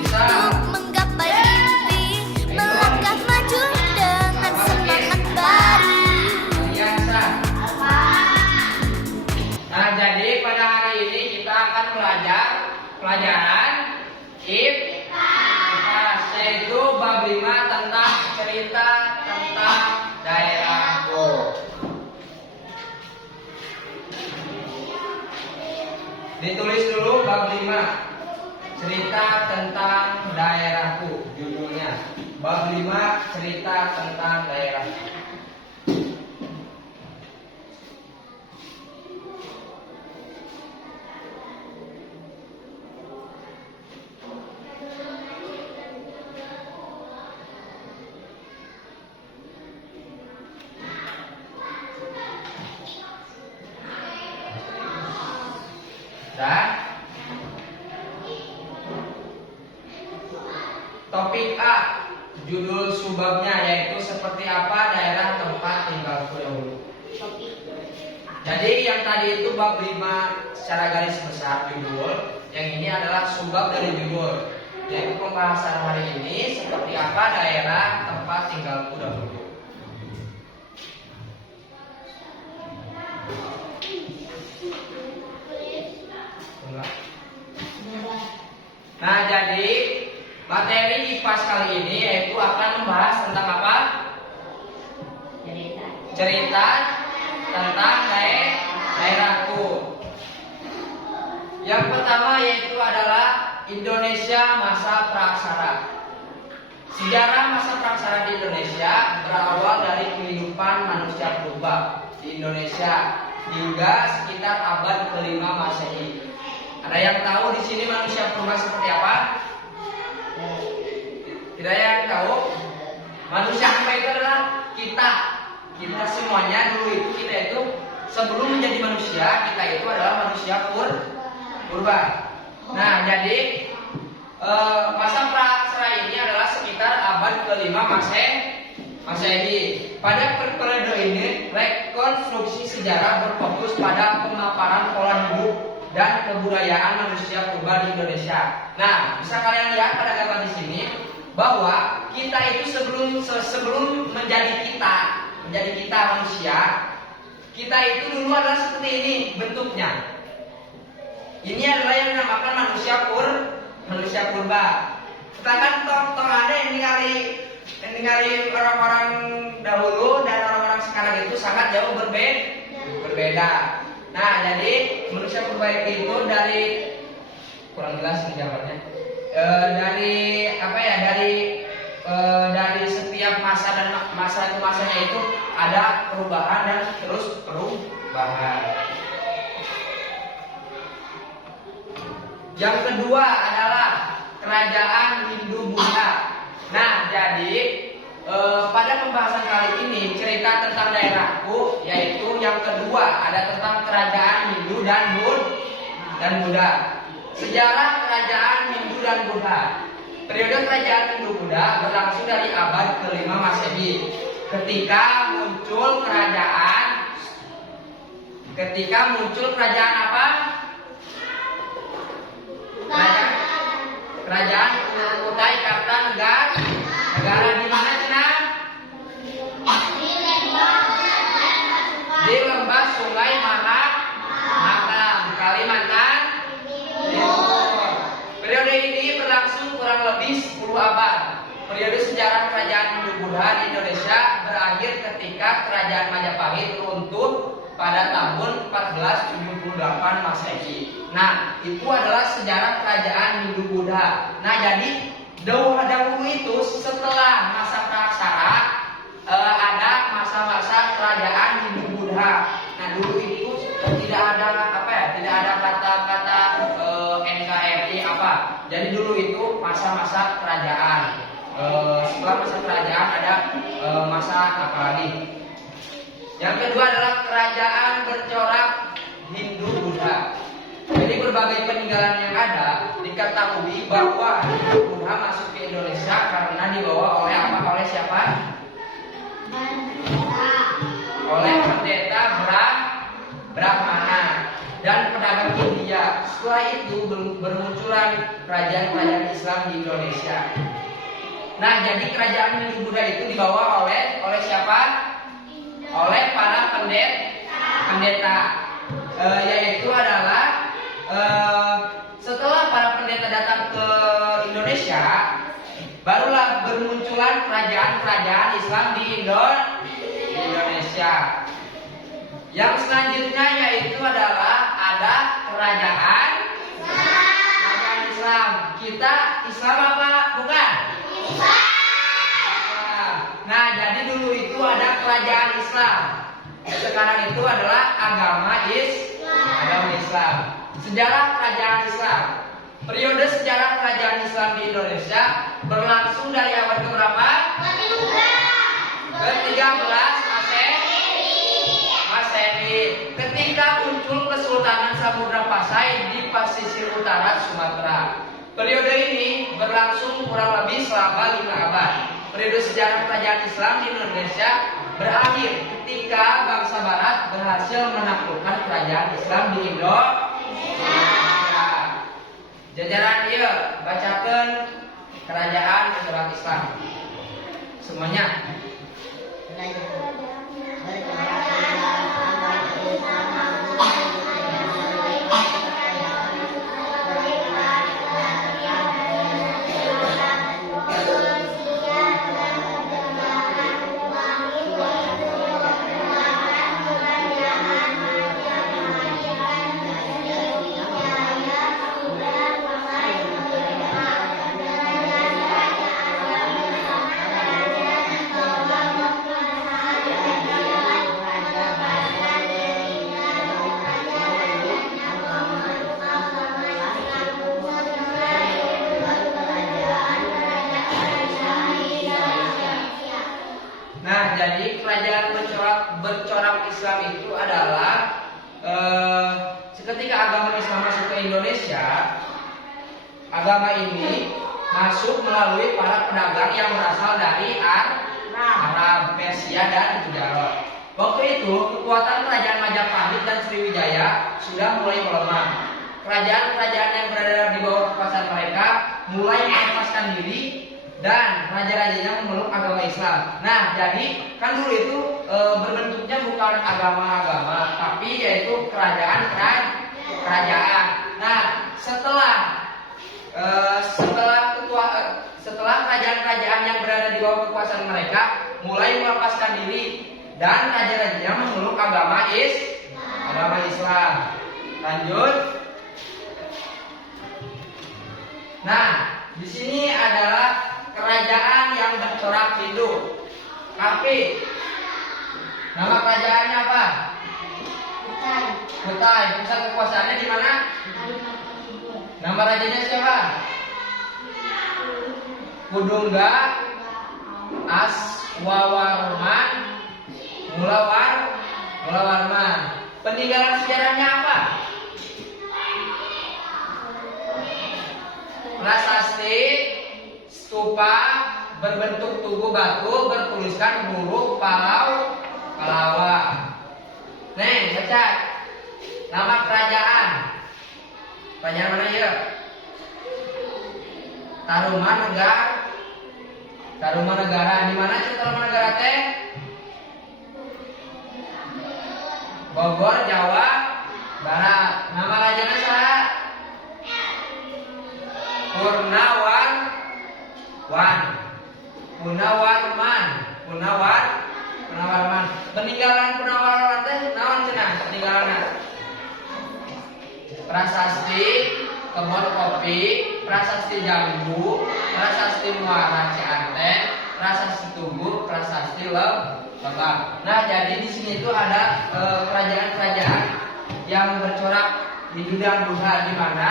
Bisa. Untuk menggapai mimpi, melangkah maju dengan semangat baru. Nah, jadi pada hari ini kita akan belajar pelajaran kita, yaitu bab 5 tentang cerita tentang daerahku. Ditulis dulu bab 5, cerita tentang daerahku, judulnya. Bab 5, cerita tentang daerahku. Dan topik A, judul subbabnya yaitu seperti apa daerah tempat tinggalku dahulu. Jadi yang tadi itu bab 5 secara garis besar judul, yang ini adalah subbab dari judul, yaitu pembahasan hari ini seperti apa daerah tempat tinggalku dahulu. Nah, jadi materi IPAS kali ini yaitu akan membahas tentang apa? Cerita tentang daerahku. Yang pertama yaitu adalah Indonesia masa praksara. Sejarah masa praksara di Indonesia berawal dari kehidupan manusia purba di Indonesia hingga sekitar abad ke-5 Masehi. Ada yang tahu di sini manusia purba seperti apa? Tidak yang tahu? Manusia purba itu adalah kita. Kita semuanya dulu itu kita itu sebelum menjadi manusia, kita itu adalah manusia purba. Nah, jadi masa praksara ini adalah sekitar abad ke-5 Masehi. Pada periode ini, rekonstruksi sejarah berfokus pada pemaparan pola hidup dan kebudayaan manusia purba di Indonesia. Nah, bisa kalian lihat pada gambar di sini bahwa kita itu sebelum menjadi kita manusia, kita itu dulu adalah seperti ini bentuknya. Ini adalah yang dinamakan manusia purba. Sedangkan toh ada yang ningali orang-orang dahulu dan orang-orang sekarang itu sangat jauh berbeda. Nah, jadi manusia purba itu dari kurang jelas nih jawabannya. Dari setiap masa dan masanya itu ada perubahan dan terus perubahan. Yang kedua adalah kerajaan Hindu-Buddha. Nah, jadi pada pembahasan kali ini cerita tentang daerahku, yaitu yang kedua ada tentang kerajaan Hindu dan Buddha. Sejarah kerajaan Hindu dan Buddha. Periode kerajaan Hindu Buddha berlangsung dari abad ke-5 Masehi, ketika muncul kerajaan apa? Kerajaan Kutai Kartanegara di mana, Cina? Di lembah Sungai Mahakam, Kalimantan Timur. Periode ini berlangsung kurang lebih 10 abad. Periode sejarah kerajaan Hindu-Buddha di Indonesia berakhir ketika kerajaan Majapahit runtuh pada tahun 1478 Masehi. Nah, itu adalah sejarah kerajaan Hindu-Buddha. Nah, jadi dahulu itu setelah masa praksara ada masa-masa kerajaan Hindu-Buddha. Nah, dulu itu tidak ada kata-kata NKRI apa. Jadi dulu itu masa-masa kerajaan. Setelah masa kerajaan ada masa apa lagi? Yang kedua adalah kerajaan bercorak Hindu-Buddha. Jadi berbagai peninggalan yang ada diketahui bahwa Hindu-Buddha masuk ke Indonesia karena dibawa oleh siapa? Oleh pendeta Brahmana dan pedagang India. Setelah itu bermunculan kerajaan-kerajaan Islam di Indonesia. Nah, jadi kerajaan Hindu-Buddha itu dibawa oleh siapa? Oleh para pendeta. Yaitu adalah setelah para pendeta datang ke Indonesia, barulah bermunculan kerajaan-kerajaan Islam di Indonesia. Yang selanjutnya yaitu adalah ada kerajaan Islam. Kita Islam apa? Bukan? Nah, jadi dulu itu ada kerajaan Islam. Sekarang itu adalah agama Islam. Sejarah kerajaan Islam. Periode sejarah kerajaan Islam di Indonesia berlangsung dari abad keberapa? Ke-13 Masehi. Ketika muncul Kesultanan Samudra Pasai di pesisir utara Sumatera. Periode ini berlangsung kurang lebih selama 5 abad. Periode sejarah kerajaan Islam di Indonesia berakhir ketika bangsa Barat berhasil menaklukkan kerajaan Islam di Indonesia. Jajaran ieu bacakeun kerajaan Islam. Semuanya. Nah, jadi kerajaan bercorak Islam itu adalah ketika agama Islam masuk ke Indonesia, agama ini masuk melalui para pedagang yang berasal dari Arab, Persia, dan Gujarat. Waktu itu kekuatan kerajaan Majapahit dan Sriwijaya sudah mulai melemah. Kerajaan-kerajaan yang berada di bawah kekuasaan mereka mulai melepaskan diri dan raja-rajanya memeluk agama Islam. Nah, jadi kan dulu itu berbentuknya bukan agama-agama, tapi yaitu kerajaan. Nah, setelah kerajaan-kerajaan yang berada di bawah kekuasaan mereka mulai melepaskan diri dan raja-rajanya memeluk agama Islam. Lanjut. Nah, di sini adalah kerajaan yang bercorak Hindu. Tapi nama kerajaannya apa? Kutai. Pusat kekuasaannya di mana? Nama rajanya siapa? Kudungga Aswawarman Mulawarman. Peninggalan sejarahnya apa? Prasasti stupa berbentuk tugu batu bertuliskan huruf Palawa. Nih, baca nama kerajaan. Kerajaan mana ya? Tarumanegara. Di mana sih Tarumanegara teh? Bogor, Jawa Barat. Nama rajanya siapa? Punawarman. Peninggalan Punawarman teh naon cenah peninggalanna? Prasasti kebon kopi, prasasti jambu, prasasti muara Cianten, prasasti tugu, prasasti lebak. Nah, jadi di sini itu ada kerajaan-kerajaan yang bercorak di dunia Buddha, di mana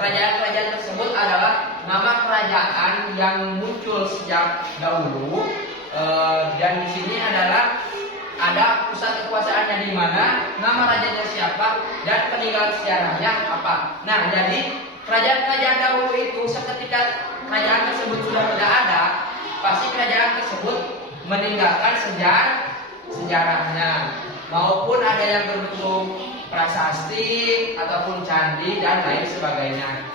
kerajaan-kerajaan tersebut adalah nama kerajaan yang muncul sejak dahulu, dan di sini adalah ada pusat kekuasaannya di mana, nama rajanya siapa, dan peninggalan sejarahnya apa. Nah, jadi kerajaan-kerajaan dahulu itu seketika kerajaan tersebut sudah tidak ada, pasti kerajaan tersebut meninggalkan sejarahnya, maupun ada yang berbentuk prasasti ataupun candi dan lain sebagainya.